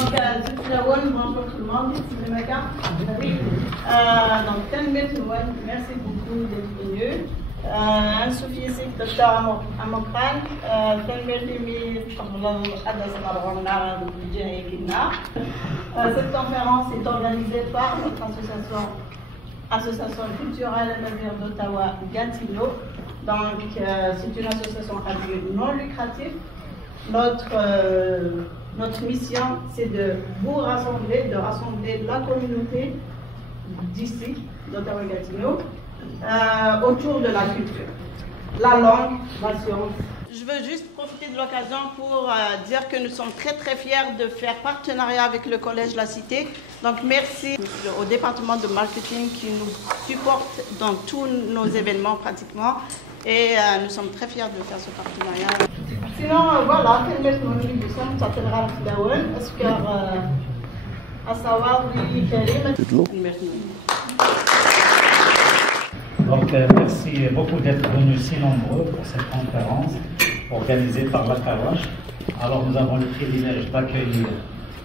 bonjour tout le monde, c'est Maka. Oui. Donc, merci beaucoup d'être venu. Sophie ici, docteur Amokran, cette conférence est organisée par notre association culturelle et d'Ottawa, Gatineau. Donc, c'est une association à but non lucratif. Notre mission, c'est de vous rassembler, de rassembler la communauté d'ici, d'Ottawa-Gatineau, autour de la culture, la langue, la science. Je veux juste profiter de l'occasion pour dire que nous sommes très très fiers de faire partenariat avec le Collège La Cité. Donc merci au département de marketing qui nous supporte dans tous nos événements pratiquement. Et nous sommes très fiers de faire ce partenariat. Sinon, voilà, quel nous sommes, ça s'appellera Flawen. Est-ce que à savoir, oui, Donc, merci beaucoup d'être venus si nombreux pour cette conférence organisée par la Kawash. Alors, nous avons le privilège d'accueillir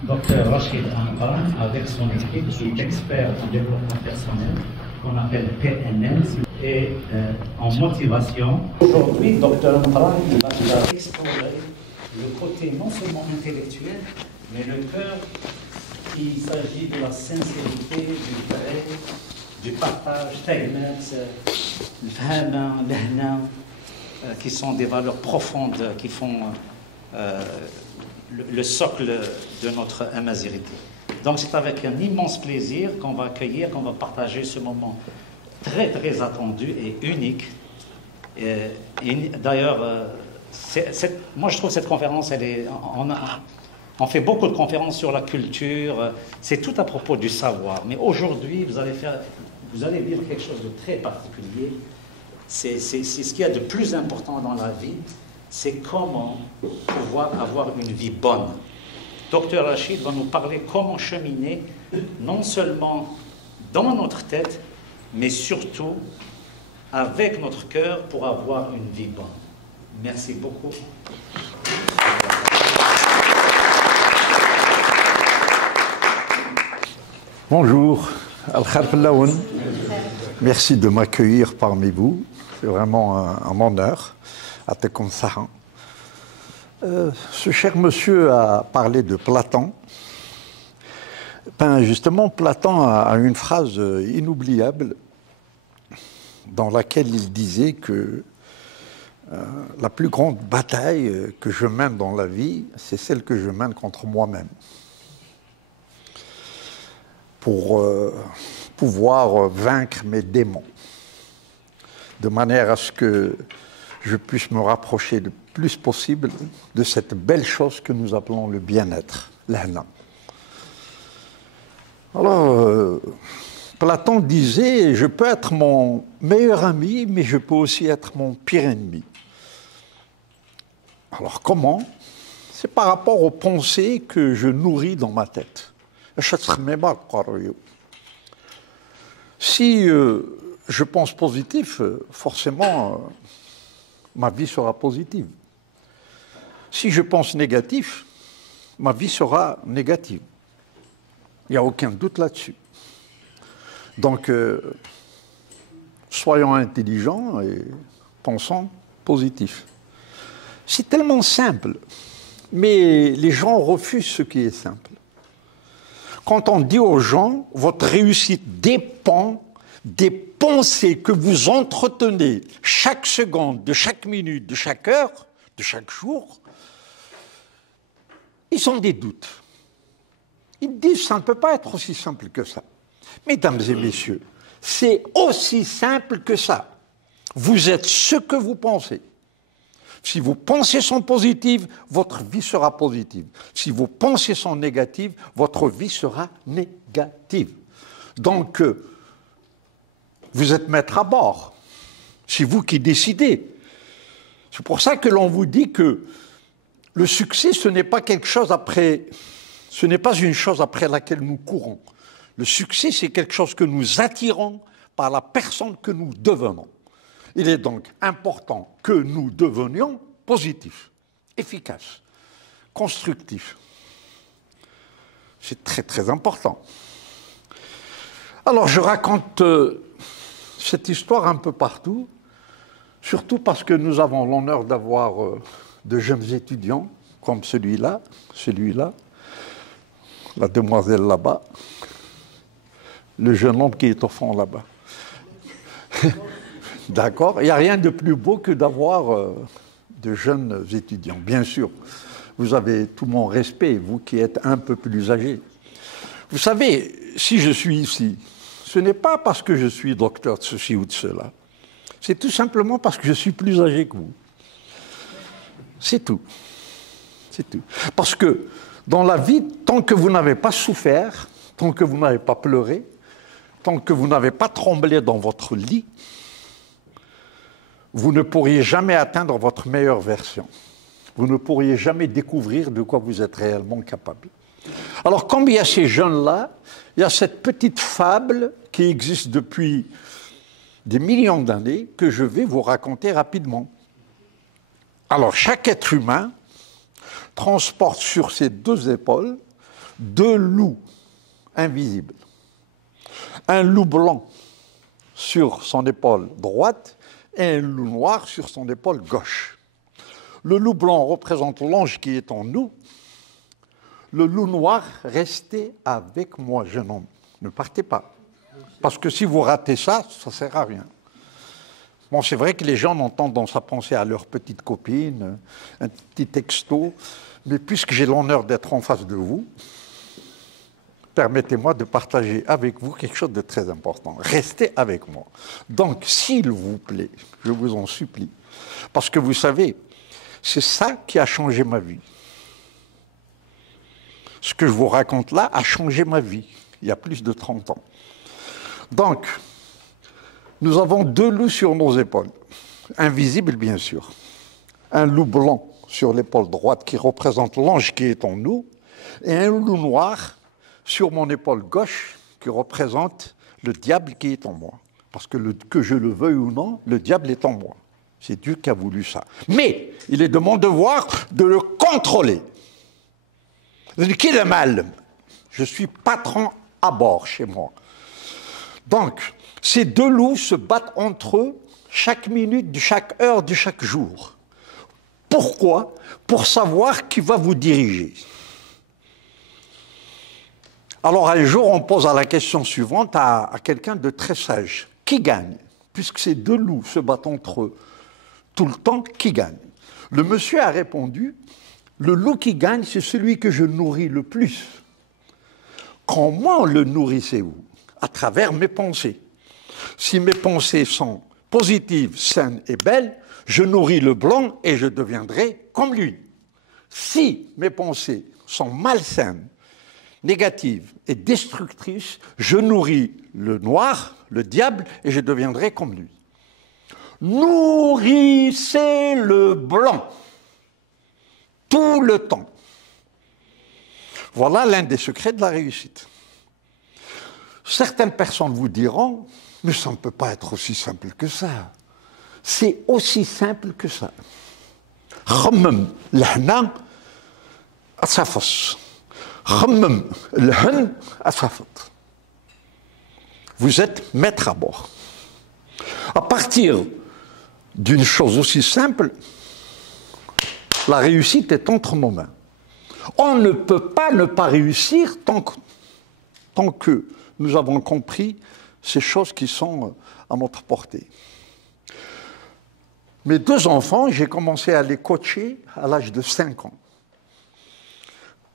Dr Rachid Amran avec son équipe, qui est expert en développement personnel, qu'on appelle PNL, et en motivation. Aujourd'hui, Dr Amran va explorer le côté non seulement intellectuel, mais le cœur, il s'agit de la sincérité, du vrai, du partage, qui sont des valeurs profondes qui font le socle de notre amazirité. Donc c'est avec un immense plaisir qu'on va accueillir, qu'on va partager ce moment très très attendu et unique. D'ailleurs, moi je trouve cette conférence, on fait beaucoup de conférences sur la culture, c'est tout à propos du savoir. Mais aujourd'hui, vous allez vivre quelque chose de très particulier. C'est ce qu'il y a de plus important dans la vie, c'est comment pouvoir avoir une vie bonne. Docteur Rachid va nous parler comment cheminer, non seulement dans notre tête, mais surtout avec notre cœur pour avoir une vie bonne. Merci beaucoup. Bonjour, Al-Kharf Laoun. Merci de m'accueillir parmi vous. C'est vraiment un honneur. Atakum Sahan. Ce cher monsieur a parlé de Platon. Ben justement, Platon a une phrase inoubliable dans laquelle il disait que la plus grande bataille que je mène dans la vie, c'est celle que je mène contre moi-même. Pour pouvoir vaincre mes démons, de manière à ce que je puisse me rapprocher le plus possible de cette belle chose que nous appelons le bien-être, l'hana. Alors, Platon disait, je peux être mon meilleur ami, mais je peux aussi être mon pire ennemi. Alors comment? C'est par rapport aux pensées que je nourris dans ma tête. Si je pense positif, forcément, ma vie sera positive. Si je pense négatif, ma vie sera négative. Il n'y a aucun doute là-dessus. Donc, soyons intelligents et pensons positif. C'est tellement simple, mais les gens refusent ce qui est simple. Quand on dit aux gens, votre réussite dépend des pensées que vous entretenez chaque seconde, de chaque minute, de chaque heure, de chaque jour, ils ont des doutes. Ils disent, ça ne peut pas être aussi simple que ça. Mesdames et messieurs, c'est aussi simple que ça. Vous êtes ce que vous pensez. Si vos pensées sont positives, votre vie sera positive. Si vos pensées sont négatives, votre vie sera négative. Donc, vous êtes maître à bord. C'est vous qui décidez. C'est pour ça que l'on vous dit que le succès, ce n'est pas quelque chose après, ce n'est pas une chose après laquelle nous courons. Le succès, c'est quelque chose que nous attirons par la personne que nous devenons. Il est donc important que nous devenions positifs, efficaces, constructifs. C'est très très important. Alors je raconte cette histoire un peu partout, surtout parce que nous avons l'honneur d'avoir de jeunes étudiants comme celui-là, la demoiselle là-bas, le jeune homme qui est au fond là-bas. D'accord? Il n'y a rien de plus beau que d'avoir de jeunes étudiants. Bien sûr, vous avez tout mon respect, vous qui êtes un peu plus âgés. Vous savez, si je suis ici, ce n'est pas parce que je suis docteur de ceci ou de cela. C'est tout simplement parce que je suis plus âgé que vous. C'est tout. C'est tout. Parce que dans la vie, tant que vous n'avez pas souffert, tant que vous n'avez pas pleuré, tant que vous n'avez pas tremblé dans votre lit, vous ne pourriez jamais atteindre votre meilleure version. Vous ne pourriez jamais découvrir de quoi vous êtes réellement capable. Alors, comme il y a ces jeunes-là, il y a cette petite fable qui existe depuis des millions d'années que je vais vous raconter rapidement. Alors, chaque être humain transporte sur ses deux épaules deux loups invisibles. Un loup blanc sur son épaule droite et un loup noir sur son épaule gauche. Le loup blanc représente l'ange qui est en nous. Le loup noir, restez avec moi, jeune homme. Ne partez pas. Parce que si vous ratez ça, ça ne sert à rien. Bon, c'est vrai que les gens ont tendance à penser à leur petite copine, un petit texto, mais puisque j'ai l'honneur d'être en face de vous, permettez-moi de partager avec vous quelque chose de très important. Restez avec moi. Donc, s'il vous plaît, je vous en supplie, parce que vous savez, c'est ça qui a changé ma vie. Ce que je vous raconte là a changé ma vie, il y a plus de 30 ans. Donc, nous avons deux loups sur nos épaules, invisibles bien sûr. Un loup blanc sur l'épaule droite qui représente l'ange qui est en nous, et un loup noir sur mon épaule gauche qui représente le diable qui est en moi. Parce que je le veuille ou non, le diable est en moi. C'est Dieu qui a voulu ça. Mais il est de mon devoir de le contrôler. Qui est le mal? Je suis patron à bord chez moi. Donc, ces deux loups se battent entre eux chaque minute, de chaque heure, de chaque jour. Pourquoi? Pour savoir qui va vous diriger. Alors un jour, on pose la question suivante à quelqu'un de très sage. Qui gagne? Puisque ces deux loups se battent entre eux tout le temps, qui gagne? Le monsieur a répondu, le loup qui gagne, c'est celui que je nourris le plus. Comment le nourrissez-vous? À travers mes pensées. Si mes pensées sont positives, saines et belles, je nourris le blanc et je deviendrai comme lui. Si mes pensées sont malsaines, négatives et destructrices, je nourris le noir, le diable, et je deviendrai comme lui. Nourrissez le blanc tout le temps. Voilà l'un des secrets de la réussite. Certaines personnes vous diront, mais ça ne peut pas être aussi simple que ça. C'est aussi simple que ça. خمم الحنان أصفص. خمم الهن أصفط. Vous êtes maître à bord. À partir d'une chose aussi simple, la réussite est entre nos mains. On ne peut pas ne pas réussir tant que nous avons compris ces choses qui sont à notre portée. Mes deux enfants, j'ai commencé à les coacher à l'âge de 5 ans.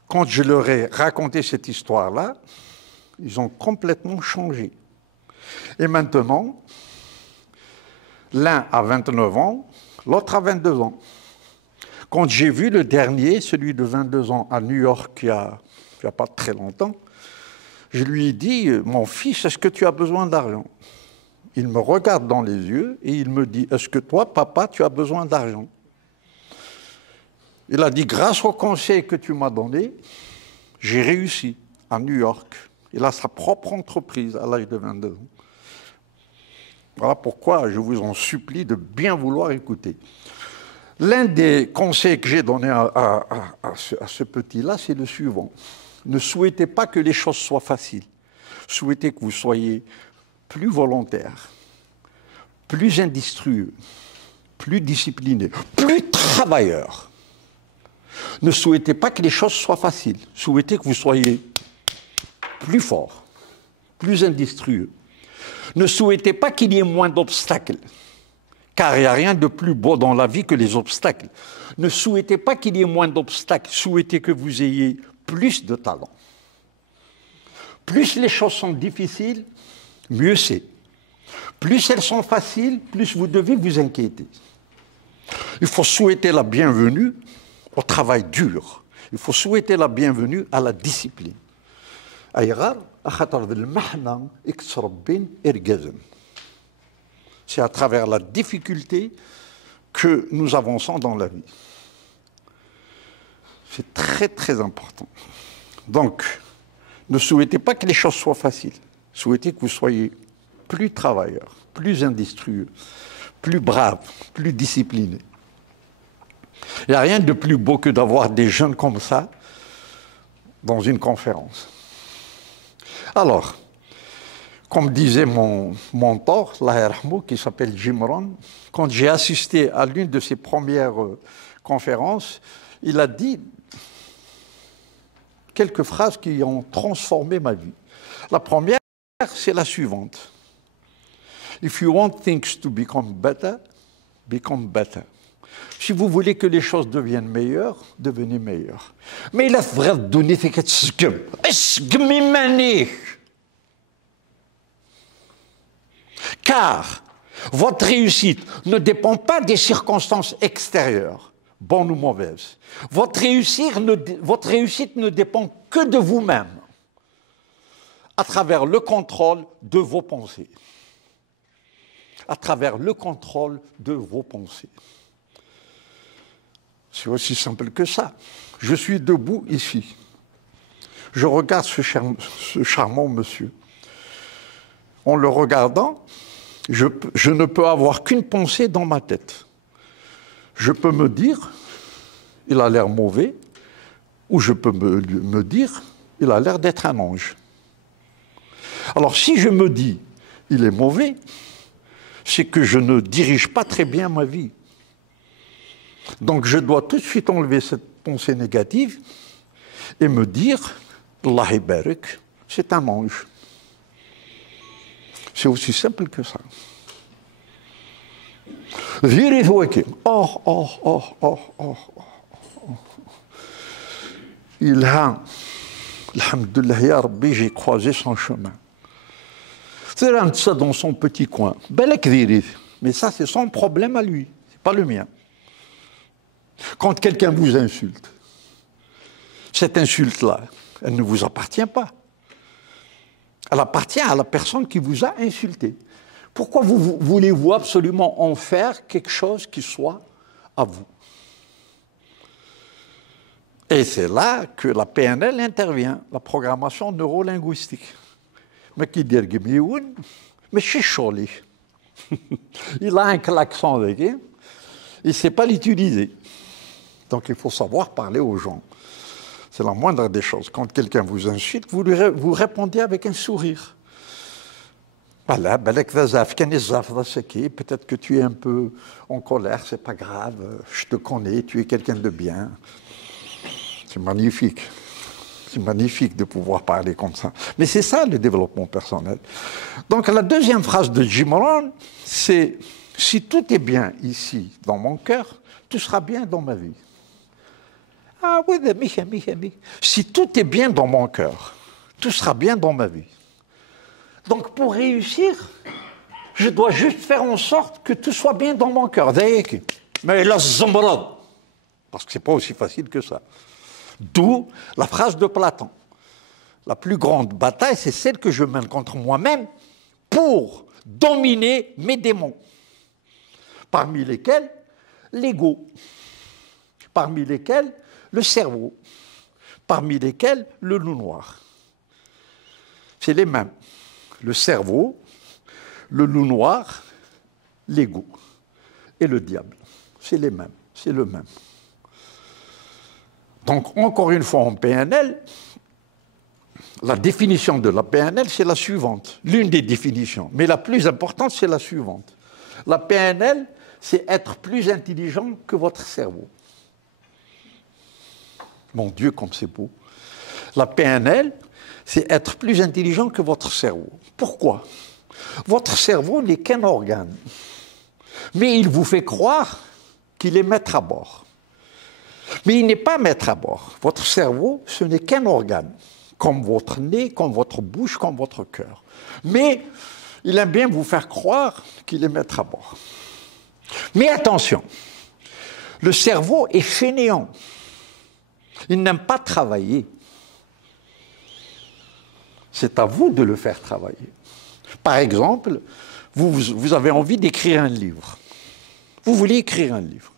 Quand je leur ai raconté cette histoire-là, ils ont complètement changé. Et maintenant, l'un a 29 ans, l'autre a 22 ans. Quand j'ai vu le dernier, celui de 22 ans, à New York, il y a pas très longtemps, je lui ai dit, mon fils, est-ce que tu as besoin d'argent? Il me regarde dans les yeux et il me dit, est-ce que toi, papa, tu as besoin d'argent? Il a dit, grâce au conseil que tu m'as donné, j'ai réussi à New York. Il a sa propre entreprise à l'âge de 22 ans. Voilà pourquoi je vous en supplie de bien vouloir écouter. L'un des conseils que j'ai donné à ce petit-là, c'est le suivant. ne souhaitez pas que les choses soient faciles. Souhaitez que vous soyez plus volontaire, plus industrieux, plus discipliné, plus travailleur. Ne souhaitez pas que les choses soient faciles. Souhaitez que vous soyez plus fort, plus industrieux. Ne souhaitez pas qu'il y ait moins d'obstacles, car il n'y a rien de plus beau dans la vie que les obstacles. Ne souhaitez pas qu'il y ait moins d'obstacles, souhaitez que vous ayez plus de talent. Plus les choses sont difficiles, mieux c'est. Plus elles sont faciles, plus vous devez vous inquiéter. Il faut souhaiter la bienvenue au travail dur. Il faut souhaiter la bienvenue à la discipline. C'est à travers la difficulté que nous avançons dans la vie. C'est très très important. Donc, ne souhaitez pas que les choses soient faciles. Souhaitez que vous soyez plus travailleur, plus industrieux, plus brave, plus discipliné. Il n'y a rien de plus beau que d'avoir des jeunes comme ça dans une conférence. Alors, comme disait mon mentor, qui s'appelle Jim Rohn, quand j'ai assisté à l'une de ses premières conférences, il a dit quelques phrases qui ont transformé ma vie. La première, c'est la suivante. If you want things to become better, become better. Si vous voulez que les choses deviennent meilleures, devenez meilleurs. Mais il a vrai donné fait que car votre réussite ne dépend pas des circonstances extérieures, bonnes ou mauvaises. Votre réussite ne dépend que de vous-même, à travers le contrôle de vos pensées. À travers le contrôle de vos pensées. C'est aussi simple que ça. Je suis debout ici. Je regarde ce charmant monsieur. En le regardant, je ne peux avoir qu'une pensée dans ma tête. Je peux me dire, il a l'air mauvais, ou je peux me dire, il a l'air d'être un ange. Alors si je me dis, il est mauvais, c'est que je ne dirige pas très bien ma vie. Donc je dois tout de suite enlever cette pensée négative et me dire, Allah barik, c'est un ange. C'est aussi simple que ça. Il a, alhamdoulilah ya Rabbi, j'ai croisé son chemin. C'est un de ça dans son petit coin. Mais ça, c'est son problème à lui, c'est pas le mien. Quand quelqu'un vous insulte, cette insulte-là, elle ne vous appartient pas. Elle appartient à la personne qui vous a insulté. Pourquoi voulez-vous absolument en faire quelque chose qui soit à vous? Et c'est là que la PNL intervient, la programmation neurolinguistique. Mais qui dit mais c'est choli. Il a un klaxon avec lui, il ne sait pas l'utiliser. Donc il faut savoir parler aux gens. C'est la moindre des choses. Quand quelqu'un vous insulte, vous répondez avec un sourire. Voilà, peut-être que tu es un peu en colère, c'est pas grave, je te connais, tu es quelqu'un de bien. C'est magnifique. C'est magnifique de pouvoir parler comme ça. Mais c'est ça le développement personnel. Donc la deuxième phrase de Jim Rohn, c'est « Si tout est bien ici, dans mon cœur, tout sera bien dans ma vie. » Ah oui, si tout est bien dans mon cœur, tout sera bien dans ma vie. Donc pour réussir, je dois juste faire en sorte que tout soit bien dans mon cœur. Mais la zambrade, parce que ce n'est pas aussi facile que ça. D'où la phrase de Platon. La plus grande bataille, c'est celle que je mène contre moi-même pour dominer mes démons. Parmi lesquels l'ego, parmi lesquels le cerveau, parmi lesquels le loup noir. C'est les mêmes. Le cerveau, le loup noir, l'ego et le diable. C'est les mêmes, c'est le même. Donc, encore une fois, en PNL, La définition de la PNL, c'est la suivante. L'une des définitions, mais la plus importante, c'est la suivante. La PNL, c'est être plus intelligent que votre cerveau. Mon Dieu, comme c'est beau. La PNL, c'est être plus intelligent que votre cerveau. Pourquoi? Votre cerveau n'est qu'un organe. Mais il vous fait croire qu'il est maître à bord. Mais il n'est pas maître à bord. Votre cerveau, ce n'est qu'un organe. Comme votre nez, comme votre bouche, comme votre cœur. Mais il aime bien vous faire croire qu'il est maître à bord. Mais attention, le cerveau est fainéant. Il n'aime pas travailler. C'est à vous de le faire travailler. Par exemple, vous avez envie d'écrire un livre. Vous voulez écrire un livre.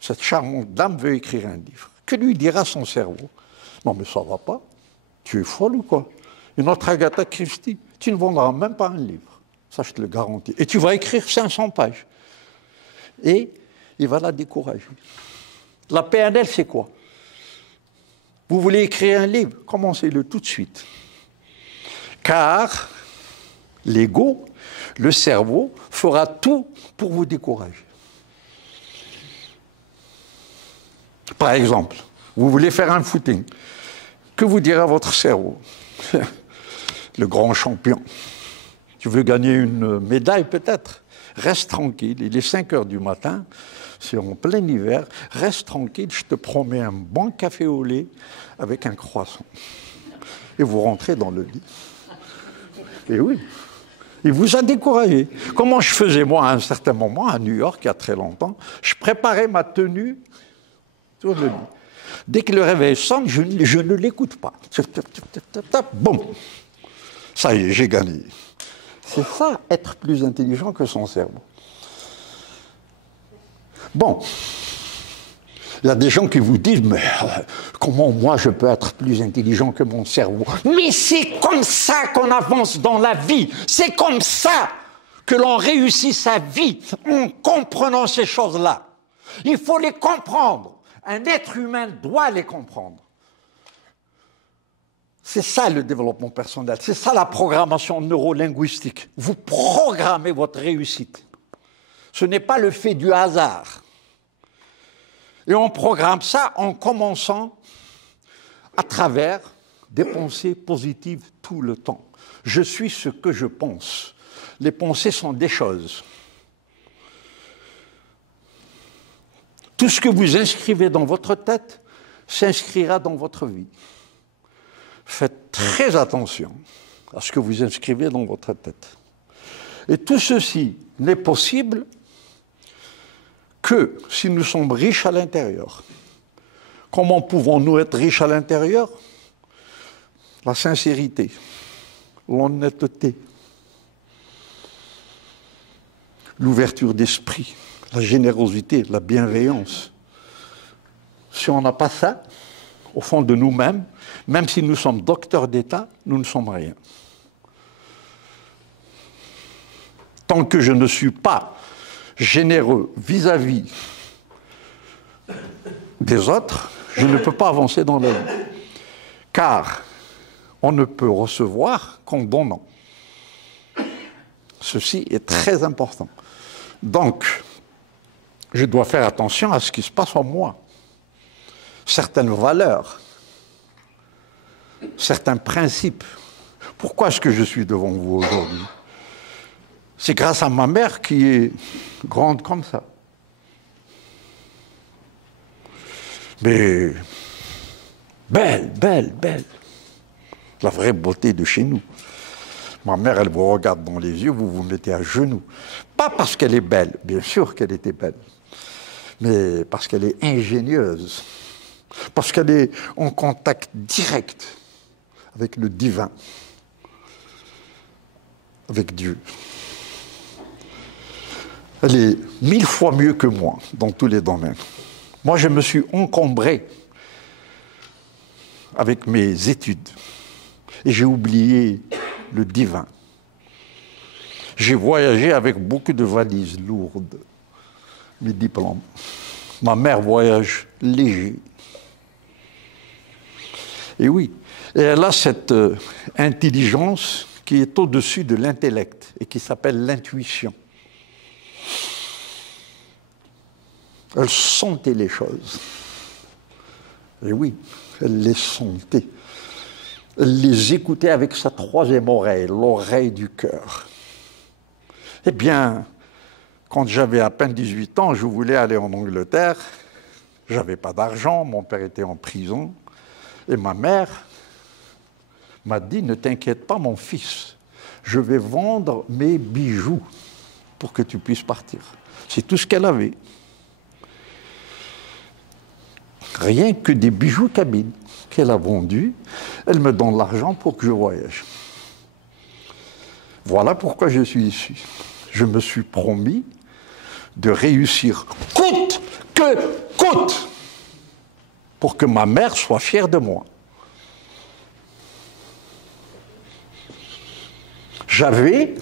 Cette charmante dame veut écrire un livre. Que lui dira son cerveau? Non, mais ça ne va pas. Tu es folle ou quoi? Une autre Agatha Christie, tu ne vendras même pas un livre. Ça, je te le garantis. Et tu vas écrire 500 pages. Et il va la décourager. La PNL, c'est quoi? Vous voulez écrire un livre? Commencez-le tout de suite. Car l'ego, le cerveau, fera tout pour vous décourager. Par exemple, vous voulez faire un footing. Que vous dira votre cerveau? Le grand champion. Tu veux gagner une médaille peut-être? Reste tranquille, il est 5 heures du matin, c'est en plein hiver, reste tranquille, je te promets un bon café au lait avec un croissant. Et vous rentrez dans le lit. Et oui, il vous a découragé. Comment je faisais moi à un certain moment, à New York, il y a très longtemps, je préparais ma tenue sur le lit. Dès que le réveil sonne, je ne l'écoute pas. Bon, ça y est, j'ai gagné. C'est ça, être plus intelligent que son cerveau. Bon, il y a des gens qui vous disent, mais comment moi je peux être plus intelligent que mon cerveau? Mais c'est comme ça qu'on avance dans la vie. C'est comme ça que l'on réussit sa vie, en comprenant ces choses-là. Il faut les comprendre. Un être humain doit les comprendre. C'est ça le développement personnel, c'est ça la programmation neurolinguistique. Vous programmez votre réussite. Ce n'est pas le fait du hasard. Et on programme ça en commençant à travers des pensées positives tout le temps. Je suis ce que je pense. Les pensées sont des choses. Tout ce que vous inscrivez dans votre tête s'inscrira dans votre vie. Faites très attention à ce que vous inscrivez dans votre tête. Et tout ceci n'est possible que si nous sommes riches à l'intérieur. Comment pouvons-nous être riches à l'intérieur? La sincérité, l'honnêteté, l'ouverture d'esprit, la générosité, la bienveillance. Si on n'a pas ça, au fond de nous-mêmes, même si nous sommes docteurs d'État, nous ne sommes rien. Tant que je ne suis pas généreux vis-à-vis des autres, je ne peux pas avancer dans la vie. Car on ne peut recevoir qu'en donnant. Ceci est très important. Donc, je dois faire attention à ce qui se passe en moi. Certaines valeurs, certains principes. Pourquoi est-ce que je suis devant vous aujourd'hui? C'est grâce à ma mère qui est grande comme ça. Mais belle, belle, belle. La vraie beauté de chez nous. Ma mère, elle vous regarde dans les yeux, vous vous mettez à genoux. Pas parce qu'elle est belle, bien sûr qu'elle était belle, mais parce qu'elle est ingénieuse. Parce qu'elle est en contact direct avec le divin, avec Dieu. Elle est 1000 fois mieux que moi dans tous les domaines. Moi, je me suis encombré avec mes études et j'ai oublié le divin. J'ai voyagé avec beaucoup de valises lourdes, mes diplômes. Ma mère voyage léger. Et oui, Et elle a cette intelligence qui est au-dessus de l'intellect et qui s'appelle l'intuition. Elle sentait les choses. Et oui, elle les sentait. Elle les écoutait avec sa troisième oreille, l'oreille du cœur. Eh bien, quand j'avais à peine 18 ans, je voulais aller en Angleterre. Je n'avais pas d'argent, mon père était en prison. Et ma mère m'a dit, ne t'inquiète pas mon fils, je vais vendre mes bijoux pour que tu puisses partir. C'est tout ce qu'elle avait. Rien que des bijoux cabines qu'elle a vendus. Elle me donne l'argent pour que je voyage. Voilà pourquoi je suis ici. Je me suis promis de réussir coûte que coûte pour que ma mère soit fière de moi. J'avais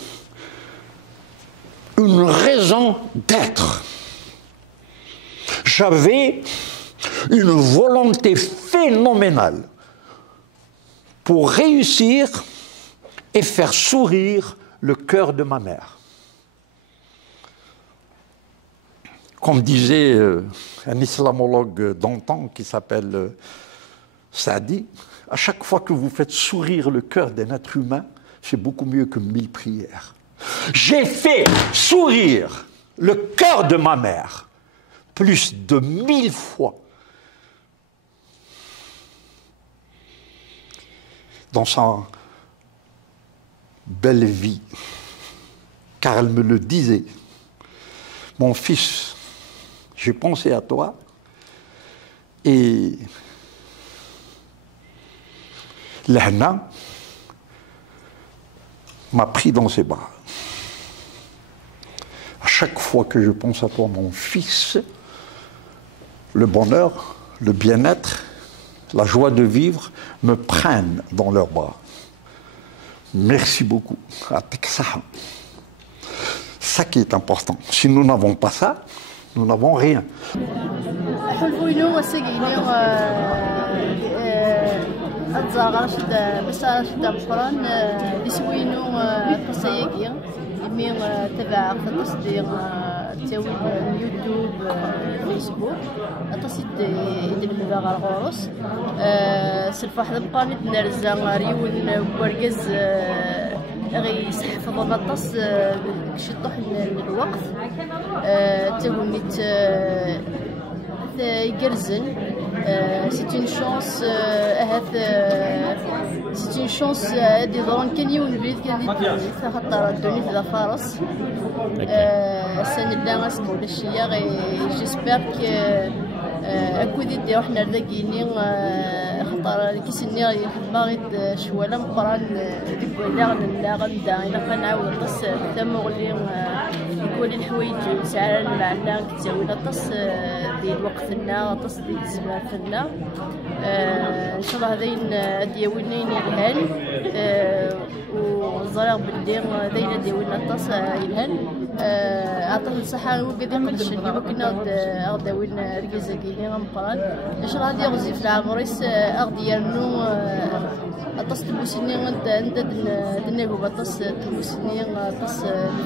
une raison d'être. J'avais une volonté phénoménale pour réussir et faire sourire le cœur de ma mère. Comme disait un islamologue d'antan qui s'appelle Sadi, à chaque fois que vous faites sourire le cœur d'un être humain, c'est beaucoup mieux que 1000 prières. J'ai fait sourire le cœur de ma mère plus de 1000 fois. Dans sa belle vie, car elle me le disait. Mon fils, j'ai pensé à toi et Lahna m'a pris dans ses bras. À chaque fois que je pense à toi, mon fils, le bonheur, le bien-être, la joie de vivre me prennent dans leurs bras. Merci beaucoup. Ça qui est important. Si nous n'avons pas ça, nous n'avons rien. مي تبع قصص ديال تساوي اليوتيوب فيسبوك قصص يدير مباغا الغروس سلف واحد القانيت نرزا ريون ورقز غيسحفظ غطاس كشي طوح الوقت تاونيت يقرزن سيت اون شونس سيت اون شونس دي ضرون كان يون بيت كان خاطر الدنيا في فارس السنه اللي غاسكو ولا شي غي جيسبر كي اكودي دي وحنا ذاكيني خاطر كيسني باغي شواله مقران ديك ولا غندا الا كنعاود نطس تمغلي يقول الحوايج ساعه معنا كتساوي نطس ديال وقتنا نطس ديال زماننا ان شاء الله هذين دياولين الهان وزرع باللي دايره ديالنا نطس الهان عطاه الصحه وقد يقدش اللي كنا غداوينا ركيزه كيلي غنقران ان شاء الله غادي يغزي في العمريس ديالنو اطس تبوسني عند دنيغو باطس تبوسني اطس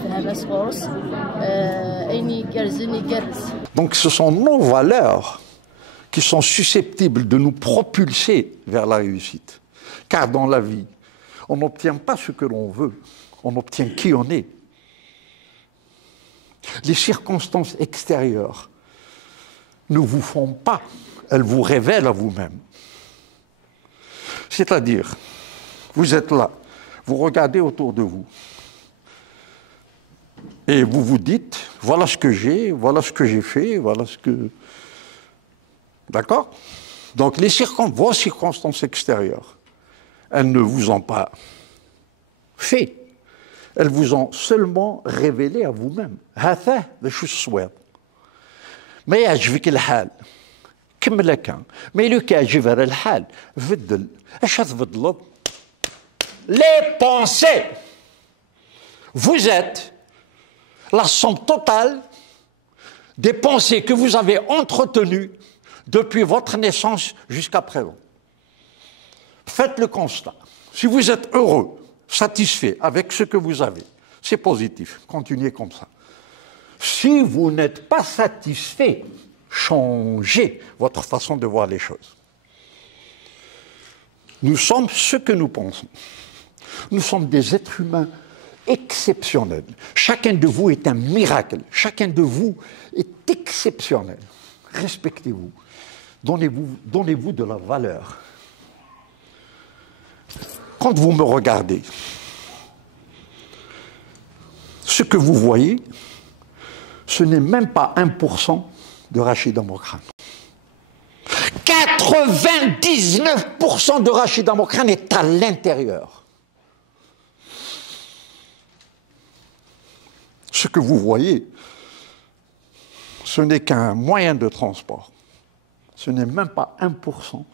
فهماس فورس ايني كارزني كارز. Donc ce sont nos valeurs qui sont susceptibles de nous propulser vers la réussite. Car dans la vie, on n'obtient pas ce que l'on veut, on obtient qui on est. Les circonstances extérieures ne vous font pas, elles vous révèlent à vous-même. C'est-à-dire, vous êtes là, vous regardez autour de vous, et vous vous dites, voilà ce que j'ai, voilà ce que j'ai fait, voilà ce que... D'accord? Donc vos circonstances extérieures, elles ne vous ont pas fait. Elles vous ont seulement révélé à vous-même. هذا شو الصواب. ما يعجبك الحال كمل هكا. ما يلوك يعجب هذا الحال بدل. اش تبدلوا؟ Les pensées. Vous êtes la somme totale des pensées que vous avez entretenues depuis votre naissance jusqu'à présent. Faites le constat. Si vous êtes heureux, satisfait avec ce que vous avez, c'est positif. Continuez comme ça. Si vous n'êtes pas satisfait, changez votre façon de voir les choses. Nous sommes ce que nous pensons. Nous sommes des êtres humains exceptionnels. Chacun de vous est un miracle. Chacun de vous est exceptionnel. Respectez-vous. Donnez-vous de la valeur. Quand vous me regardez, ce que vous voyez, ce n'est même pas 1% de Rachida Mokrane. 99% de Rachida Mokrane est à l'intérieur. Ce que vous voyez, ce n'est qu'un moyen de transport. Ce n'est même pas 1%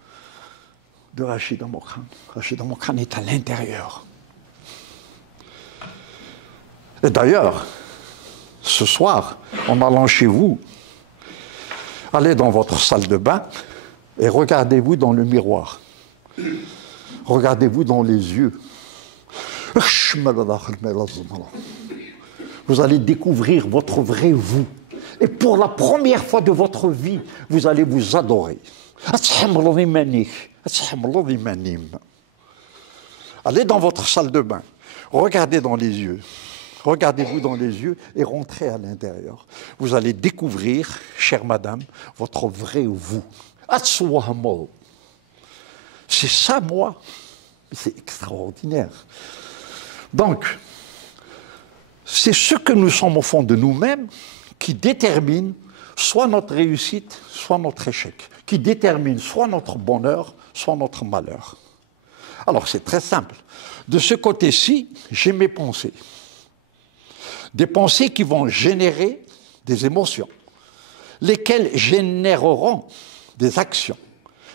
de Rachida Mokrane. Rachida Mokrane est à l'intérieur. Et d'ailleurs, ce soir, en allant chez vous, allez dans votre salle de bain et regardez-vous dans le miroir. Regardez-vous dans les yeux. Vous allez découvrir votre vrai vous. Et pour la première fois de votre vie, vous allez vous adorer. Allez dans votre salle de bain, regardez dans les yeux. Regardez-vous dans les yeux et rentrez à l'intérieur. Vous allez découvrir, chère madame, votre vrai vous. C'est ça, moi. C'est extraordinaire. Donc, c'est ce que nous sommes au fond de nous-mêmes qui détermine soit notre réussite, soit notre échec. Qui détermine soit notre bonheur, soit notre malheur. Alors, c'est très simple. De ce côté-ci, j'ai mes pensées. Des pensées qui vont générer des émotions, lesquelles généreront des actions,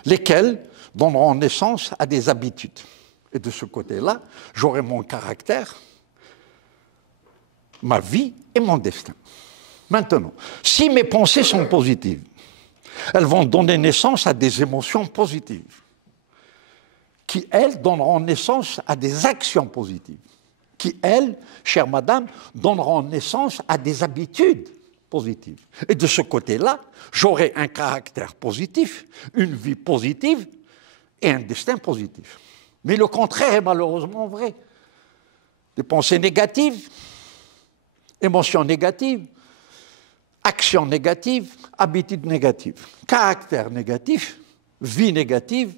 lesquelles donneront naissance à des habitudes. Et de ce côté-là, j'aurai mon caractère, ma vie et mon destin. Maintenant, si mes pensées sont positives, elles vont donner naissance à des émotions positives, qui, elles, donneront naissance à des actions positives, qui, elles, chère madame, donneront naissance à des habitudes positives. Et de ce côté-là, j'aurai un caractère positif, une vie positive et un destin positif. Mais le contraire est malheureusement vrai. Des pensées négatives, émotions négatives, actions négatives, habitudes négatives, caractère négatif, vie négative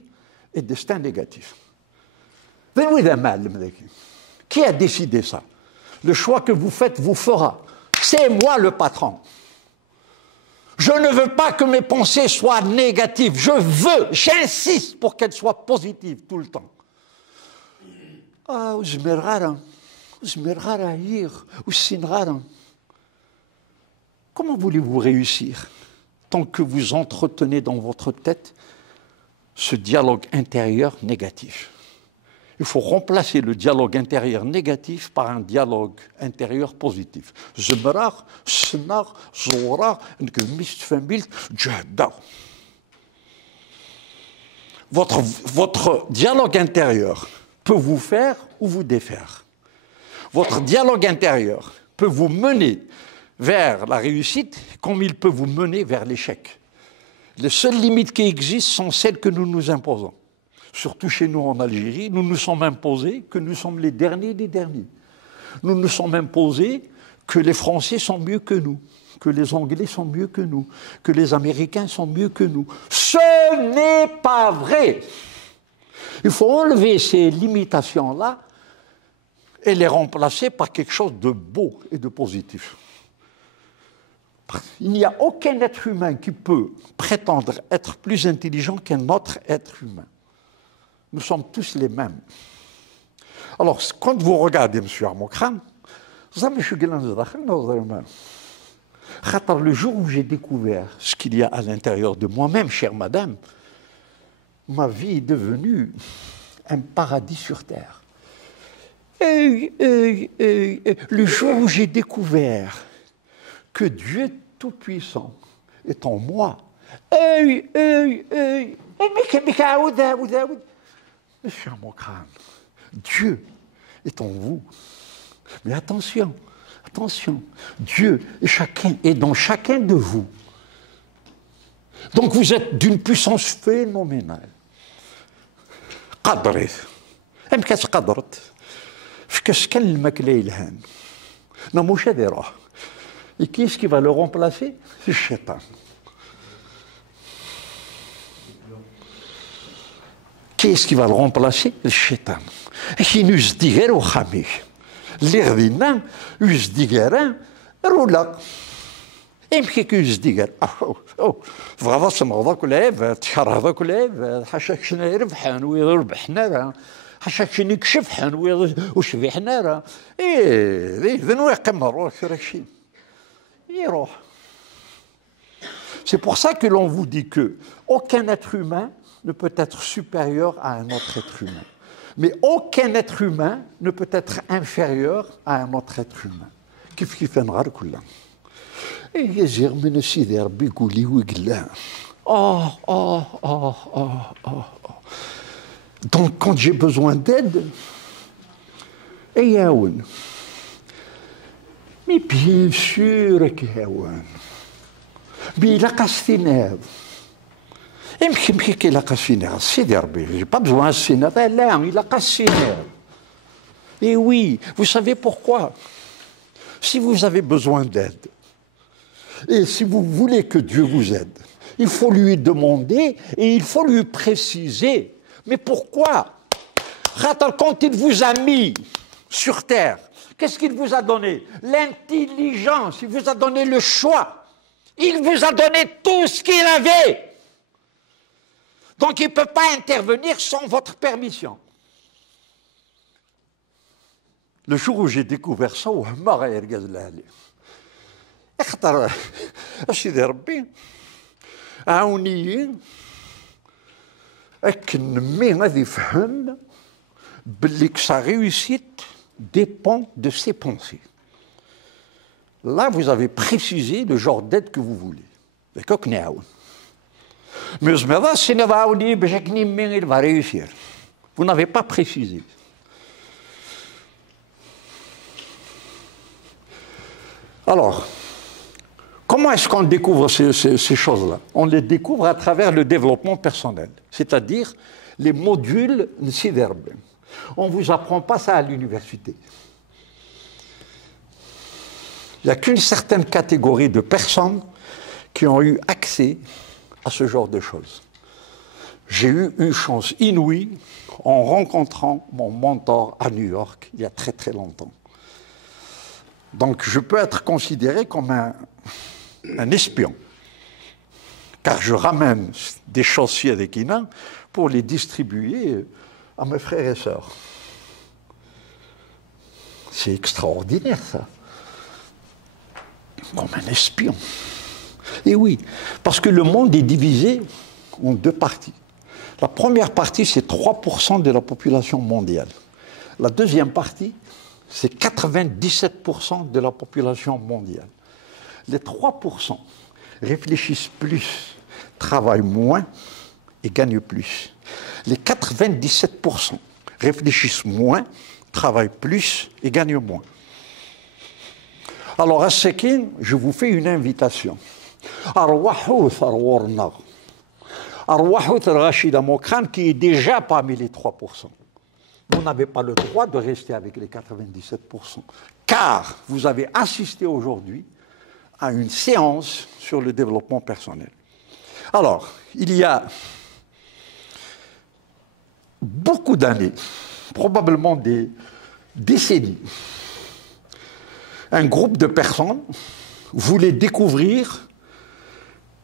et destin négatif. Qui a décidé ça? Le choix que vous faites vous fera. C'est moi le patron. Je ne veux pas que mes pensées soient négatives. J'insiste pour qu'elles soient positives tout le temps. Comment voulez-vous réussir tant que vous entretenez dans votre tête ce dialogue intérieur négatif? Il faut remplacer le dialogue intérieur négatif par un dialogue intérieur positif. Votre dialogue intérieur peut vous faire ou vous défaire. Votre dialogue intérieur peut vous mener vers la réussite comme il peut vous mener vers l'échec. Les seules limites qui existent sont celles que nous nous imposons. Surtout chez nous en Algérie, nous nous sommes imposés que nous sommes les derniers des derniers. Nous nous sommes imposés que les Français sont mieux que nous, que les Anglais sont mieux que nous, que les Américains sont mieux que nous. Ce n'est pas vrai. Il faut enlever ces limitations-là et les remplacer par quelque chose de beau et de positif. Il n'y a aucun être humain qui peut prétendre être plus intelligent qu'un autre être humain. Nous sommes tous les mêmes. Alors, quand vous regardez M. Mokrane, le jour où j'ai découvert ce qu'il y a à l'intérieur de moi-même, chère madame, ma vie est devenue un paradis sur terre. Le jour où j'ai découvert que Dieu Tout-Puissant est en moi, Monsieur Mokran, Dieu est en vous. Mais attention, attention, Dieu est dans chacun de vous. Donc vous êtes d'une puissance phénoménale. قدرت امكاس قدرت في كسكن الماكله يلهان نموش هذه راه et qui est-ce qui va le remplacer? C'est le shaitan. Qui est-ce qui va le remplacer? Le shaitan. Qui nous dit غير وخامي اللي غدينا يزدي غير رولا يمكن يزدي غير فغاضا سمغضا كلها تشهر هذا كلها حاشاك شنو يربحان ويربحنا حاشاك شنو يكشفحان وشبيحنا ايه ذنو يقيم الروح راكشي يروح. C'est pour ça que l'on vous dit que aucun être humain ne peut être supérieur à un autre être humain. Mais aucun être humain ne peut être inférieur à un autre être humain. كيف نغار كلها. إيه يزيغ من سيدي ربي يقول لي ويقلا. Donc quand j'ai besoin d'aide, يعاون. Mais bien sûr كيعاون. بلا قاستيناد. يمكن كيلاقى السينار سيدي ربي j'ai pas besoin de السينار لا il a qu'à السينار. Et oui, vous savez pourquoi? Si vous avez besoin d'aide et si vous voulez que Dieu vous aide, il faut lui demander et il faut lui préciser. Mais pourquoi? Quand il vous a mis sur terre, qu'est-ce qu'il vous a donné? L'intelligence, il vous a donné le choix, il vous a donné tout ce qu'il avait. Donc il ne peut pas intervenir sans votre permission. Le jour où j'ai découvert ça, ما غيرقزلها لي. اختار سيدي ربي عاوني اك نمي غادي يفهم باللي que sa réussite dépend de ses pensées. Là, vous avez précisé le genre d'aide que vous voulez. D'accord, نعاون. Mais il va réussir. Vous n'avez pas précisé. Alors, comment est-ce qu'on découvre ces choses-là? On les découvre à travers le développement personnel, c'est-à-dire les modules Nsiderbe. On ne vous apprend pas ça à l'université. Il n'y a qu'une certaine catégorie de personnes qui ont eu accès à ce genre de choses. J'ai eu une chance inouïe en rencontrant mon mentor à New York il y a très très longtemps. Donc je peux être considéré comme un espion, car je ramène des chaussures des Kina pour les distribuer à mes frères et sœurs. C'est extraordinaire ça, comme un espion. Et oui, parce que le monde est divisé en deux parties. La première partie, c'est 3% de la population mondiale. La deuxième partie, c'est 97% de la population mondiale. Les 3% réfléchissent plus, travaillent moins et gagnent plus. Les 97% réfléchissent moins, travaillent plus et gagnent moins. Alors à Sekin, je vous fais une invitation. Arwahouth Arwarna. Arwahouth Rachida Mokran qui est déjà parmi les 3%. Vous n'avez pas le droit de rester avec les 97%, car vous avez assisté aujourd'hui à une séance sur le développement personnel. Alors, il y a beaucoup d'années, probablement des décennies, un groupe de personnes voulait découvrir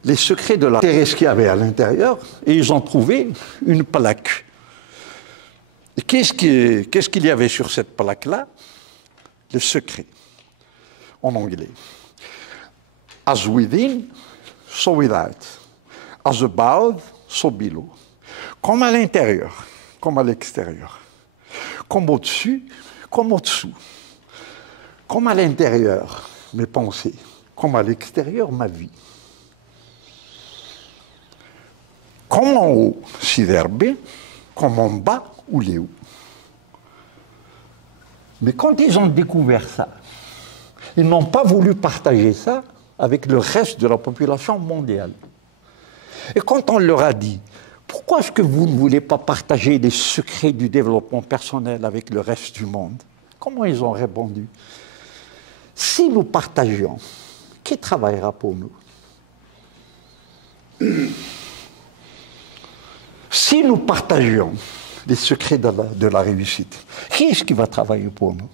les secrets de la terre qu'il y avait à l'intérieur, et ils ont trouvé une plaque. Et qu'est-ce qu'il y avait sur cette plaque-là? Le secret, en anglais. As within, so without. As above, so below. Comme à l'intérieur, comme à l'extérieur. Comme au-dessus, comme au-dessous. Comme à l'intérieur, mes pensées. Comme à l'extérieur, ma vie. Comme en haut, Siderbe, comme en bas ou les hauts. Mais quand ils ont découvert ça, ils n'ont pas voulu partager ça avec le reste de la population mondiale. Et quand on leur a dit, pourquoi est-ce que vous ne voulez pas partager les secrets du développement personnel avec le reste du monde? Comment ils ont répondu? Si nous partagions, qui travaillera pour nous? Si nous partagions les secrets de la réussite, qui est-ce qui va travailler pour nous?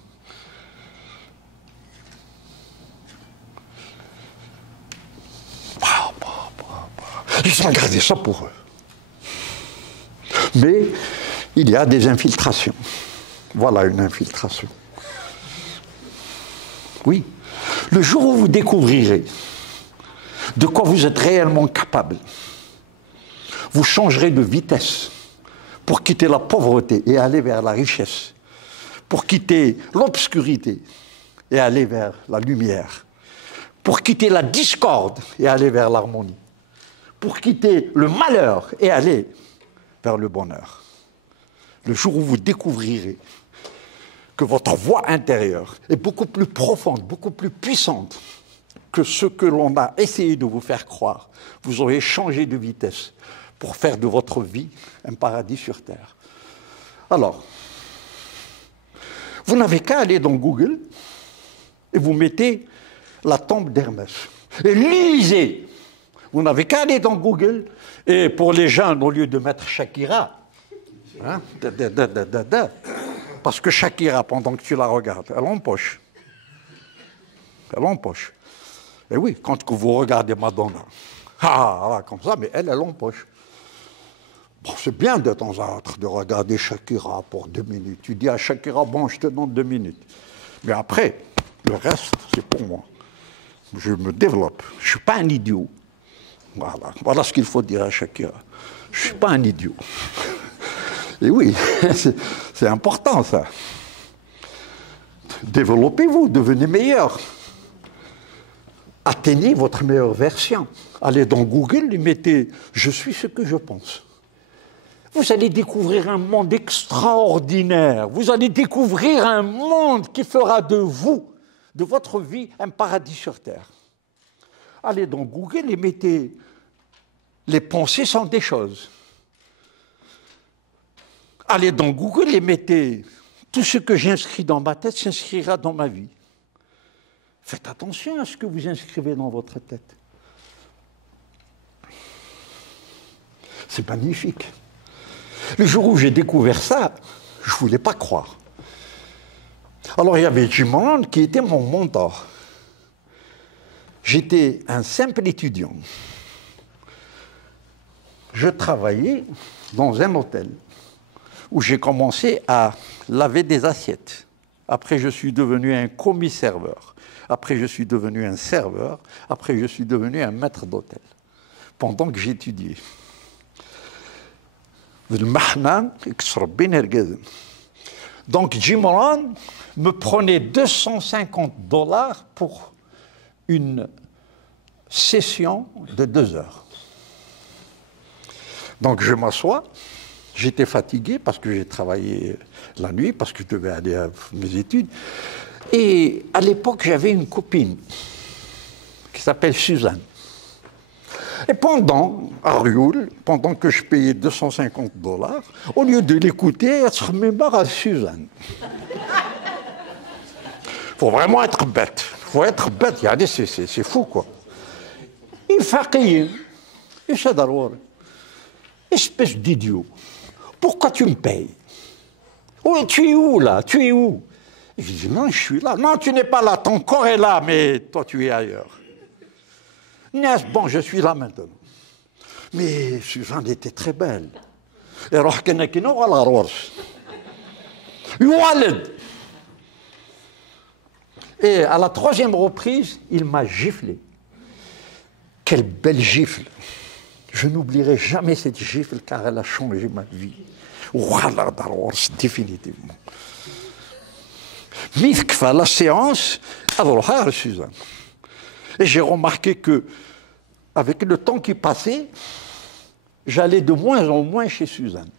Ils ont gardé ça pour eux. Mais il y a des infiltrations. Voilà une infiltration. Oui. Le jour où vous découvrirez de quoi vous êtes réellement capable, vous changerez de vitesse pour quitter la pauvreté et aller vers la richesse, pour quitter l'obscurité et aller vers la lumière, pour quitter la discorde et aller vers l'harmonie, pour quitter le malheur et aller vers le bonheur. Le jour où vous découvrirez que votre voix intérieure est beaucoup plus profonde, beaucoup plus puissante que ce que l'on a essayé de vous faire croire, vous aurez changé de vitesse pour faire de votre vie un paradis sur terre. Alors, vous n'avez qu'à aller dans Google et vous mettez la tombe d'Hermès. Et lisez. Vous n'avez qu'à aller dans Google et pour les jeunes, au lieu de mettre Shakira, hein, parce que Shakira, pendant que tu la regardes, elle empoche. Elle empoche. Et oui, quand vous regardez Madonna, comme ça, mais elle empoche. Bon, c'est bien de temps à autre de regarder Shakira pour 2 minutes. Tu dis à Shakira, bon, je te donne 2 minutes. Mais après, le reste, c'est pour moi. Je me développe. Je ne suis pas un idiot. Voilà ce qu'il faut dire à Shakira. Je ne suis pas un idiot. Et oui, c'est important ça. Développez-vous, devenez meilleur. Atteignez votre meilleure version. Allez dans Google et mettez « Je suis ce que je pense ». Vous allez découvrir un monde extraordinaire. Vous allez découvrir un monde qui fera de vous, de votre vie, un paradis sur terre. Allez dans Google et mettez « Les pensées sont des choses ». Allez dans Google et mettez « Tout ce que j'inscris dans ma tête s'inscrira dans ma vie ». Faites attention à ce que vous inscrivez dans votre tête. C'est magnifique. Le jour où j'ai découvert ça, je ne voulais pas croire. Alors il y avait Jim Rohn qui était mon mentor. J'étais un simple étudiant. Je travaillais dans un hôtel où j'ai commencé à laver des assiettes. Après, je suis devenu un commis-serveur. Après, je suis devenu un serveur. Après, je suis devenu un maître d'hôtel. Pendant que j'étudiais. Donc, Jim Rohn me prenait $250 pour une session de 2 heures. Donc, je m'assois. J'étais fatigué parce que j'ai travaillé la nuit, parce que je devais aller à mes études. Et à l'époque, j'avais une copine qui s'appelle Suzanne. Et à Rioul, pendant que je payais $250, au lieu de l'écouter, elle se remémore à Suzanne. Il faut vraiment être bête. Il faut être bête. C'est fou, quoi. Il fait espèce d'idiot. Pourquoi tu me payes? Oh, tu es où, là? Tu es où? Et je dis, non, je suis là. Non, tu n'es pas là. Ton corps est là, mais toi, tu es ailleurs. Bon, je suis là maintenant. Mais Suzanne était très belle. Et à la 3e reprise, il m'a giflé. Quelle belle gifle! Je n'oublierai jamais cette gifle car elle a changé ma vie. Définitivement. La séance, Suzanne. Et j'ai remarqué que, avec le temps qui passait, j'allais de moins en moins chez Suzanne.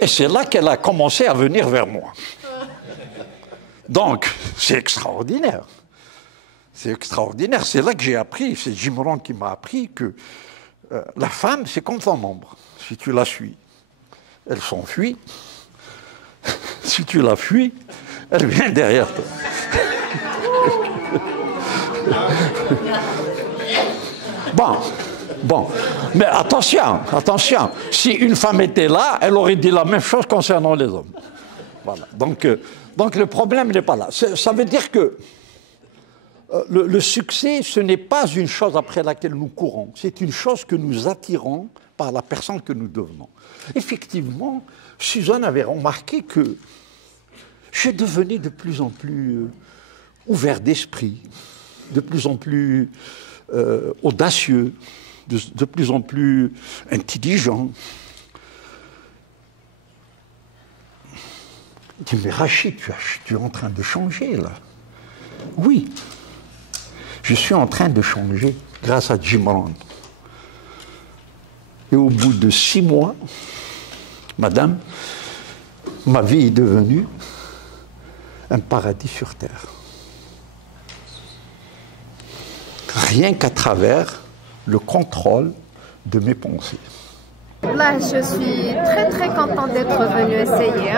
Et c'est là qu'elle a commencé à venir vers moi. Donc, c'est extraordinaire. C'est extraordinaire. C'est là que j'ai appris, c'est Jim Rohn qui m'a appris que la femme, c'est comme ton ombre. Si tu la suis, elle s'enfuit. Si tu la fuis, elle vient derrière toi. Bon. Mais attention. Si une femme était là, elle aurait dit la même chose concernant les hommes. Voilà. Donc le problème n'est pas là. Ça veut dire que le succès, ce n'est pas une chose après laquelle nous courons. C'est une chose que nous attirons par la personne que nous devenons. Effectivement, Suzanne avait remarqué que je devenais de plus en plus ouvert d'esprit, de plus en plus audacieux, de plus en plus intelligent. Il dit, mais Rachid, tu es en train de changer, là. Oui, je suis en train de changer grâce à Jim Rohn. Et au bout de 6 mois, madame, ma vie est devenue un paradis sur terre. Rien qu'à travers le contrôle de mes pensées. Là, je suis très contente d'être venue essayer.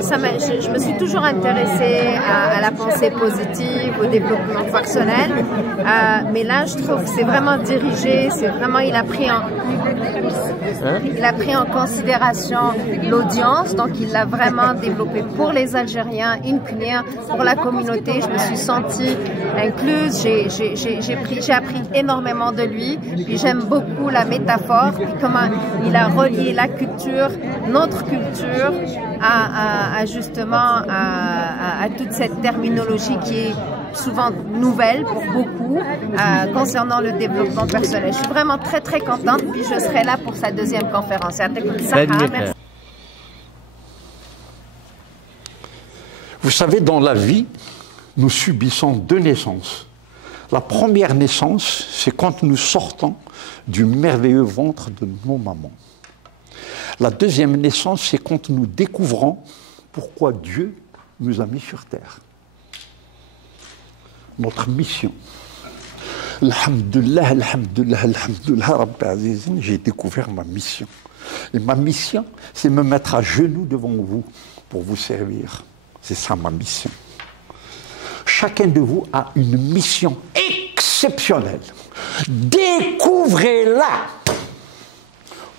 Je me suis toujours intéressée à la pensée positive, au développement personnel. Mais là, je trouve que c'est vraiment dirigé, il a pris en considération l'audience, donc il l'a vraiment développé pour les Algériens, in fine, pour la communauté. Je me suis sentie incluse, j'ai appris énormément de lui, puis j'aime beaucoup la métaphore, puis comment il a relié la culture, notre culture, à toute cette terminologie qui est souvent nouvelle pour beaucoup concernant le développement personnel. Je suis vraiment très contente, puis je serai là pour sa 2e conférence. Merci. Vous savez, dans la vie, nous subissons 2 naissances. La première naissance, c'est quand nous sortons du merveilleux ventre de nos mamans. La 2e naissance, c'est quand nous découvrons pourquoi Dieu nous a mis sur terre. Notre mission. Alhamdulillah, Rabbi Azizin, j'ai découvert ma mission. Et ma mission, c'est me mettre à genoux devant vous pour vous servir. C'est ça ma mission. Chacun de vous a une mission exceptionnelle. Découvrez-la.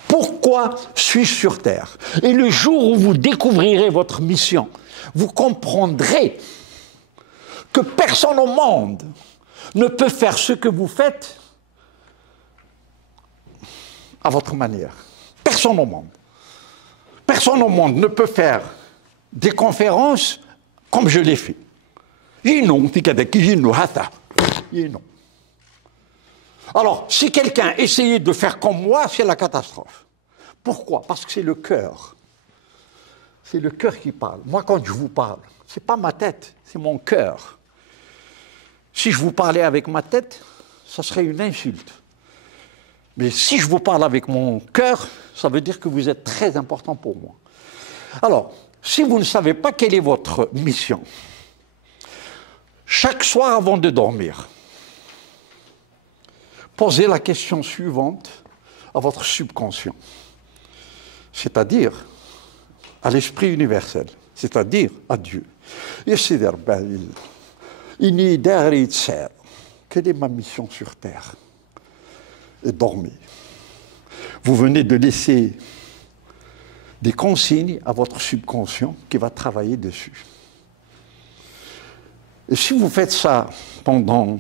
Pourquoi suis-je sur terre? Et le jour où vous découvrirez votre mission, vous comprendrez que personne au monde ne peut faire ce que vous faites à votre manière. Personne au monde. Personne au monde ne peut faire des conférences comme je l'ai fait. Alors, si quelqu'un essayait de faire comme moi, c'est la catastrophe. Pourquoi? Parce que c'est le cœur. C'est le cœur qui parle. Moi, quand je vous parle, ce n'est pas ma tête, c'est mon cœur. Si je vous parlais avec ma tête, ça serait une insulte. Mais si je vous parle avec mon cœur, ça veut dire que vous êtes très important pour moi. Alors, si vous ne savez pas quelle est votre mission, chaque soir avant de dormir, posez la question suivante à votre subconscient, c'est-à-dire à l'esprit universel, c'est-à-dire à Dieu. Quelle est ma mission sur terre? Et dormez. Vous venez de laisser des consignes à votre subconscient qui va travailler dessus. Et si vous faites ça pendant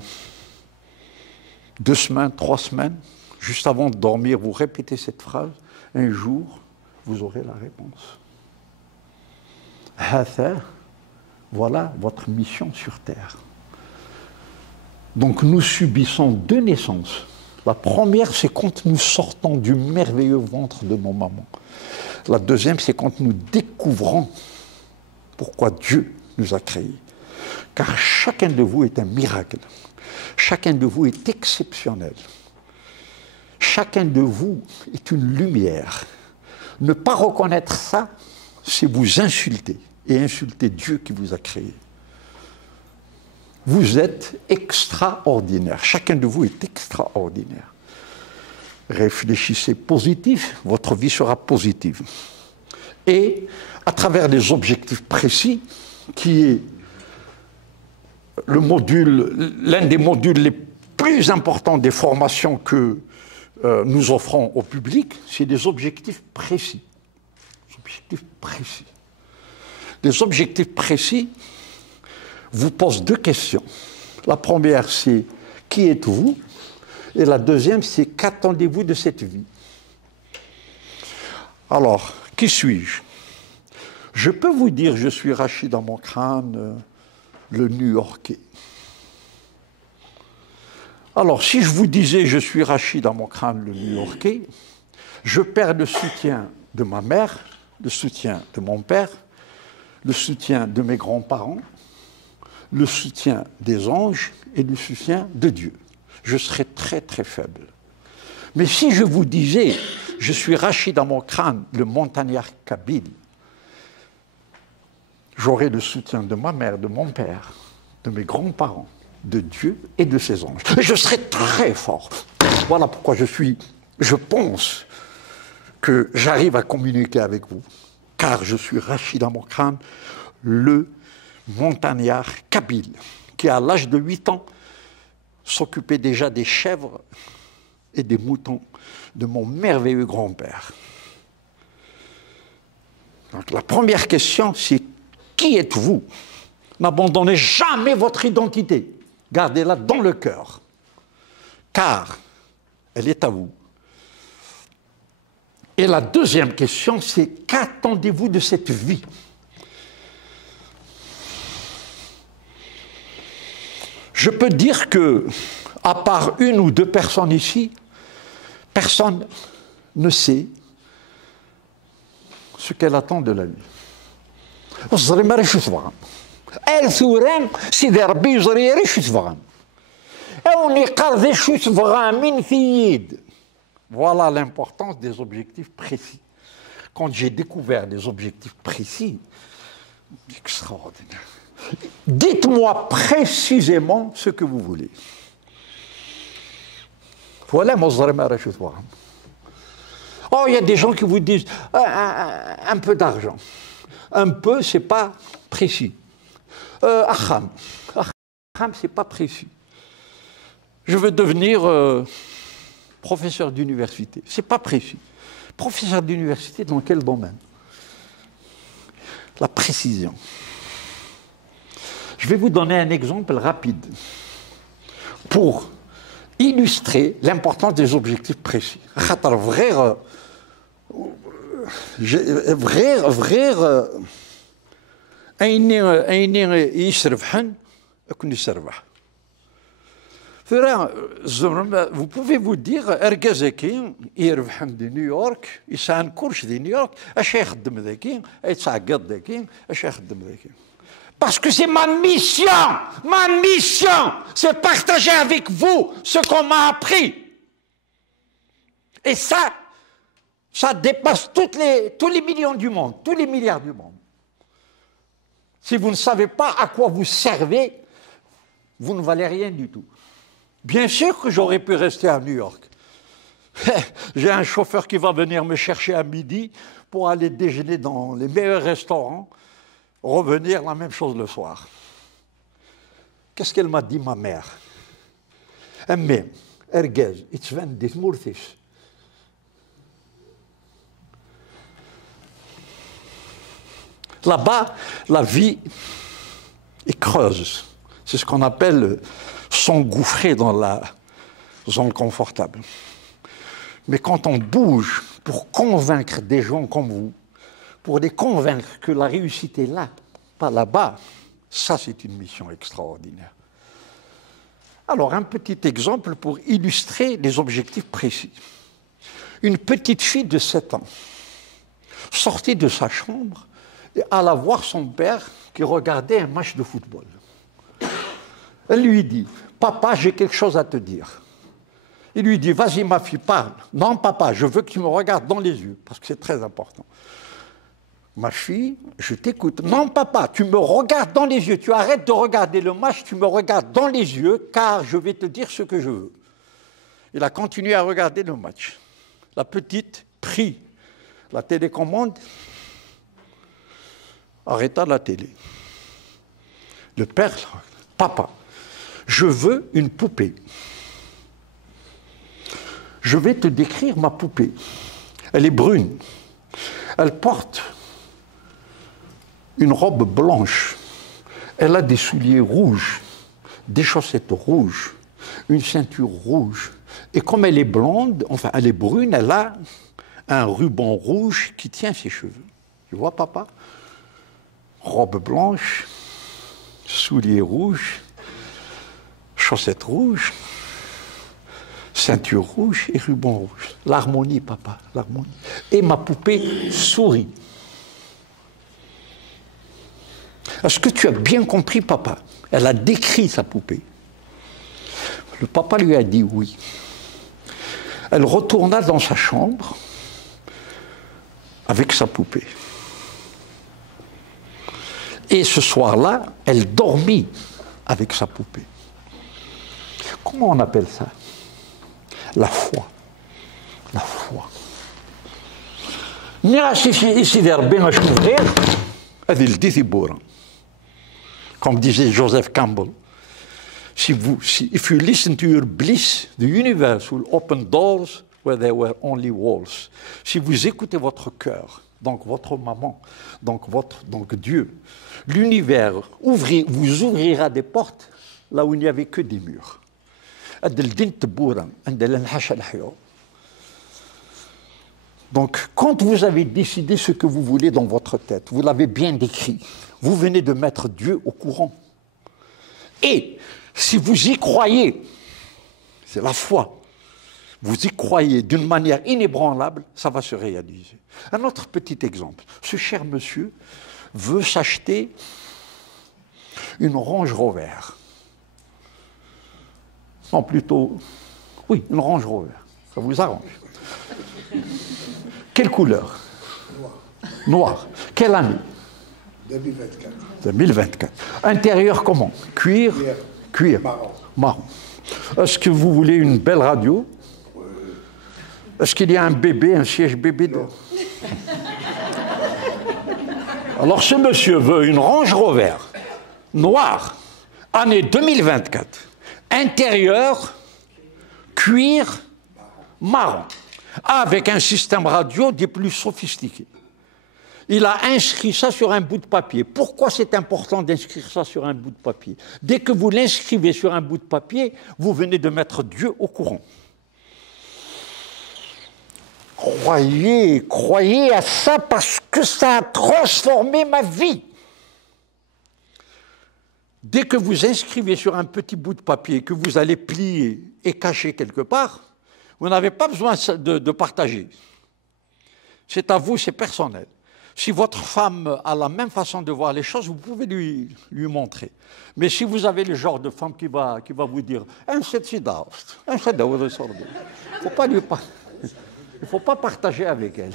2 semaines, 3 semaines, juste avant de dormir, vous répétez cette phrase, un jour, vous aurez la réponse. Voilà votre mission sur terre. Donc nous subissons 2 naissances. La première, c'est quand nous sortons du merveilleux ventre de nos mamans. La deuxième, c'est quand nous découvrons pourquoi Dieu nous a créés. Car chacun de vous est un miracle. Chacun de vous est exceptionnel. Chacun de vous est une lumière. Ne pas reconnaître ça, c'est vous insulter, et insulter Dieu qui vous a créé. Vous êtes extraordinaire. Chacun de vous est extraordinaire. Réfléchissez positif, votre vie sera positive. Et à travers des objectifs précis, qui est l'un des modules les plus importants des formations que nous offrons au public, c'est des objectifs précis. Des objectifs précis. Des objectifs précis vous posent deux questions. La première, c'est qui êtes-vous? Et la deuxième, c'est qu'attendez-vous de cette vie? Alors, qui suis-je? Je peux vous dire, je suis Rachid dans mon crâne, le New-Yorkais. Alors, si je vous disais, je suis Rachid dans mon crâne, le New-Yorkais, je perds le soutien de ma mère, le soutien de mon père, le soutien de mes grands-parents, le soutien des anges et le soutien de Dieu. Je serais très, très faible. Mais si je vous disais, je suis Rachid dans mon crâne, le montagnard kabyle, j'aurais le soutien de ma mère, de mon père, de mes grands-parents, de Dieu et de ses anges. Et je serais très fort. Voilà pourquoi je pense que j'arrive à communiquer avec vous, car je suis Rachid dans mon crâne, le montagnard kabyle, qui à l'âge de 8 ans s'occupait déjà des chèvres et des moutons de mon merveilleux grand-père. Donc la première question, c'est qui êtes-vous? N'abandonnez jamais votre identité. Gardez-la dans le cœur, car elle est à vous. Et la deuxième question, c'est qu'attendez-vous de cette vie? Je peux dire que, à part une ou deux personnes ici, personne ne sait ce qu'elle attend de la vie. Voilà l'importance des objectifs précis. Quand j'ai découvert des objectifs précis, extraordinaire. Dites-moi précisément ce que vous voulez. Voilà, oh, il y a des gens qui vous disent un peu d'argent. Un peu, c'est pas précis. Akham, c'est pas précis. Je veux devenir professeur d'université. C'est pas précis. Professeur d'université dans quel domaine? La précision. Je vais vous donner un exemple rapide pour illustrer l'importance des objectifs précis. Vous pouvez vous dire, Ergazaki, يربح de New York, يسعى كرش de New York, اش يخدم ذاكي, يتعقد ذاكي, اش يخدم ذاكي. Parce que c'est ma mission, c'est partager avec vous ce qu'on m'a appris. Et ça dépasse tous les millions du monde, tous les milliards du monde. Si vous ne savez pas à quoi vous servez, vous ne valez rien du tout. Bien sûr que j'aurais pu rester à New York. J'ai un chauffeur qui va venir me chercher à midi pour aller déjeuner dans les meilleurs restaurants, revenir la même chose le soir. Qu'est-ce qu'elle m'a dit, ma mère? Ammé, Ergaz, itzvan dit mourtish. Là-bas, la vie est creuse. C'est ce qu'on appelle s'engouffrer dans la zone confortable. Mais quand on bouge pour convaincre des gens comme vous, pour les convaincre que la réussite est là, pas là-bas, ça c'est une mission extraordinaire. Alors, un petit exemple pour illustrer les objectifs précis. Une petite fille de 7 ans sortit de sa chambre et alla voir son père qui regardait un match de football. Elle lui dit, « Papa, j'ai quelque chose à te dire. » Il lui dit, vas-y ma fille, parle. Non papa, je veux que tu me regardes dans les yeux, parce que c'est très important. Ma fille, je t'écoute. Non papa, tu me regardes dans les yeux, tu arrêtes de regarder le match, tu me regardes dans les yeux, car je vais te dire ce que je veux. Il a continué à regarder le match. La petite prit la télécommande, arrêta la télé. Le père, papa, je veux une poupée. Je vais te décrire ma poupée. Elle est brune. Elle porte une robe blanche. Elle a des souliers rouges, des chaussettes rouges, une ceinture rouge. Et comme elle est blonde, enfin elle est brune, elle a un ruban rouge qui tient ses cheveux. Tu vois, papa? Robe blanche, souliers rouges, chaussettes rouges, ceinture rouge et ruban rouge. L'harmonie, papa, l'harmonie. Et ma poupée sourit. Est-ce que tu as bien compris, papa? Elle a décrit sa poupée. Le papa lui a dit oui. Elle retourna dans sa chambre avec sa poupée. Et ce soir-là, elle dormit avec sa poupée. Comment on appelle ça? La foi. La foi. Comme disait Joseph Campbell, if you listen to your bliss, the universe will open doors where there were only walls. Si vous écoutez votre cœur, donc votre maman, donc Dieu, l'univers vous ouvrira des portes là où il n'y avait que des murs. Donc, quand vous avez décidé ce que vous voulez dans votre tête, vous l'avez bien décrit, vous venez de mettre Dieu au courant. Et si vous y croyez, c'est la foi, vous y croyez d'une manière inébranlable, ça va se réaliser. Un autre petit exemple. Ce cher monsieur veut s'acheter une Range Rover. Non, plutôt, oui, une Range Rover. Ça vous arrange. Quelle couleur? Noir. Noir. Quelle année? 2024. 2024. Intérieur comment? Cuir? Cuir. Marron. Marron. Est-ce que vous voulez une belle radio? Est-ce qu'il y a un bébé, un siège bébé dedans? Alors ce monsieur veut une Range Rover noire, année 2024, intérieur, cuir, marron, avec un système radio des plus sophistiqués. Il a inscrit ça sur un bout de papier. Pourquoi c'est important d'inscrire ça sur un bout de papier? Dès que vous l'inscrivez sur un bout de papier, vous venez de mettre Dieu au courant. Croyez à ça parce que ça a transformé ma vie. Dès que vous inscrivez sur un petit bout de papier que vous allez plier et cacher quelque part, vous n'avez pas besoin de partager. C'est à vous, c'est personnel. Si votre femme a la même façon de voir les choses, vous pouvez lui montrer. Mais si vous avez le genre de femme qui va vous dire « il ne faut pas partager avec elle.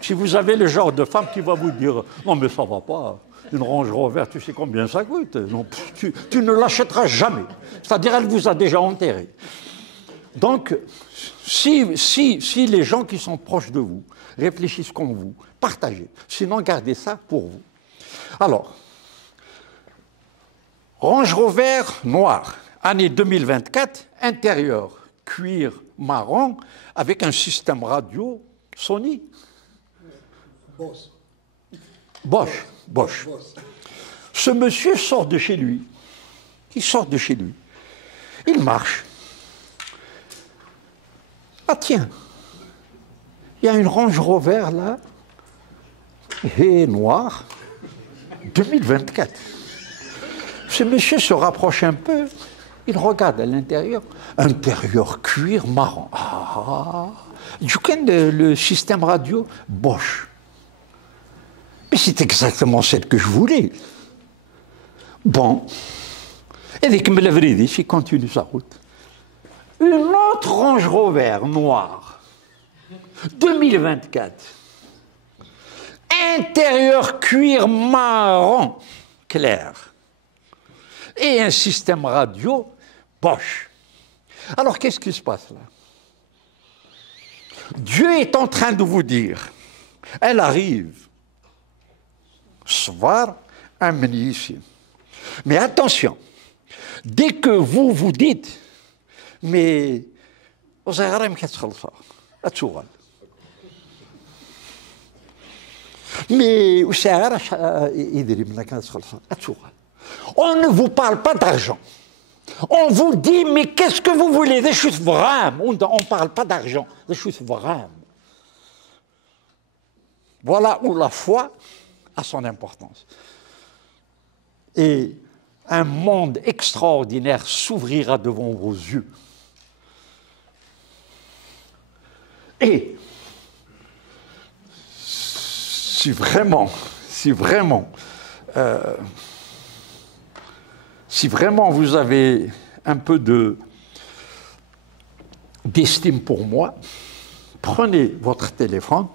Si vous avez le genre de femme qui va vous dire « non mais ça ne va pas, une Range Rover, tu sais combien ça coûte? Non, tu ne l'achèteras jamais. » C'est-à-dire elle vous a déjà enterré. Donc, si les gens qui sont proches de vous réfléchissent comme vous, partagez. Sinon, gardez ça pour vous. Alors, Range Rover noir, année 2024, intérieur, cuir marron, avec un système radio Sony. Bosch. Ce monsieur sort de chez lui. Il sort de chez lui. Il marche. Ah tiens, il y a une Range Rover là, et noire, 2024. Ce monsieur se rapproche un peu, il regarde à l'intérieur, intérieur cuir marron. Ah, du coup, le système radio Bosch. Mais c'est exactement celle que je voulais. Bon, et dès que me lève il continue sa route. Une autre Range Rover noire, 2024. Intérieur cuir marron clair. Et un système radio Bosch. Alors, qu'est-ce qui se passe là? Dieu est en train de vous dire, elle arrive. Svar ameni ici. Mais attention, dès que vous vous dites, mais on ne vous parle pas d'argent. On vous dit, mais qu'est-ce que vous voulez? On ne parle pas d'argent. Voilà où la foi a son importance. Et un monde extraordinaire s'ouvrira devant vos yeux. Et si vraiment vous avez un peu d'estime pour moi, prenez votre téléphone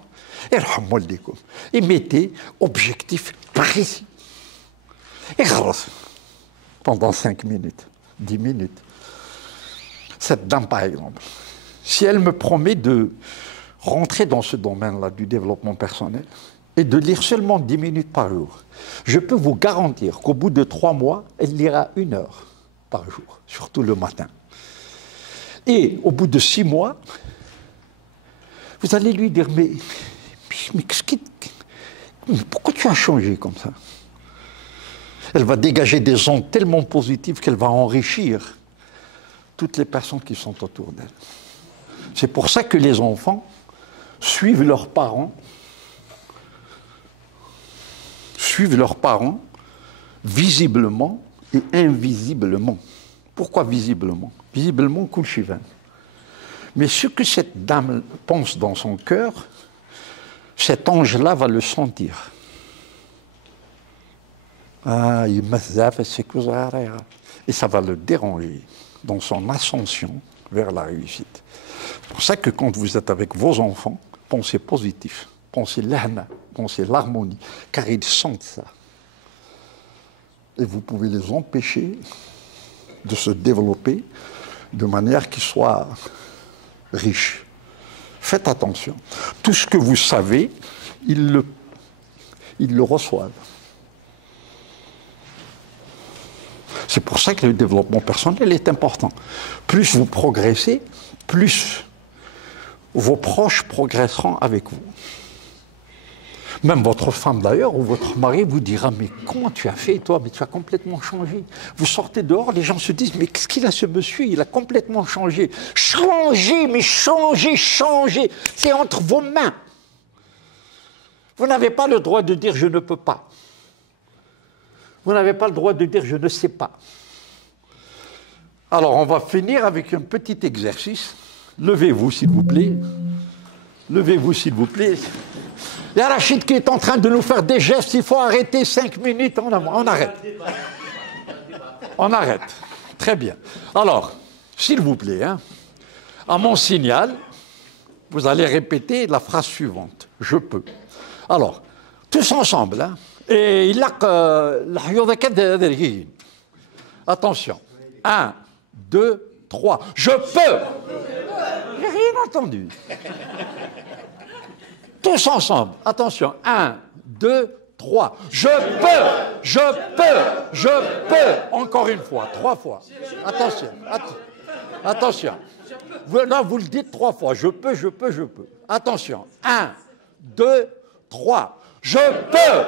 et mettez objectif précis. Et pendant 5 minutes, 10 minutes. Cette dame, par exemple, si elle me promet de rentrer dans ce domaine-là du développement personnel et de lire seulement 10 minutes par jour, je peux vous garantir qu'au bout de 3 mois, elle lira 1 heure par jour, surtout le matin. Et au bout de 6 mois, vous allez lui dire, mais pourquoi tu as changé comme ça? Elle va dégager des ondes tellement positives qu'elle va enrichir toutes les personnes qui sont autour d'elle. C'est pour ça que les enfants suivent leurs parents visiblement et invisiblement. Pourquoi visiblement? Visiblement, Kulchivan. Mais ce que cette dame pense dans son cœur, cet ange-là va le sentir. Ah, et ça va le déranger dans son ascension vers la réussite. C'est pour ça que quand vous êtes avec vos enfants, pensez positif, pensez l'ahna, pensez l'harmonie, car ils sentent ça. Et vous pouvez les empêcher de se développer de manière qu'ils soient riches. Faites attention. Tout ce que vous savez, ils le reçoivent. C'est pour ça que le développement personnel est important. Plus vous progressez, plus vos proches progresseront avec vous. Même votre femme d'ailleurs, ou votre mari vous dira, mais comment tu as fait toi? Mais tu as complètement changé. Vous sortez dehors, les gens se disent, mais qu'est-ce qu'il a ce monsieur? Il a complètement changé. Changé, mais changé. C'est entre vos mains. Vous n'avez pas le droit de dire, je ne peux pas. Vous n'avez pas le droit de dire « je ne sais pas ». Alors, on va finir avec un petit exercice. Levez-vous, s'il vous plaît. Levez-vous, s'il vous plaît. Il y a Rachid qui est en train de nous faire des gestes. Il faut arrêter 5 minutes. On arrête. On arrête. Très bien. Alors, s'il vous plaît, à mon signal, vous allez répéter la phrase suivante. Je peux. Alors, tous ensemble, et il a attention. 1, 2, 3. Je peux. J'ai rien entendu. Tous ensemble. Attention. 1, 2, 3. Je peux. Encore une fois. 3 fois. Attention. Attention. Non, vous le dites 3 fois. Je peux. Attention. 1, 2, 3. Je peux.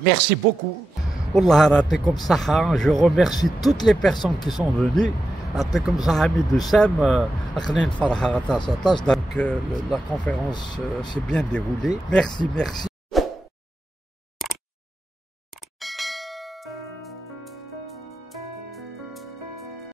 Merci beaucoup. Je remercie toutes les personnes qui sont venues. Donc la conférence s'est bien déroulée. Merci.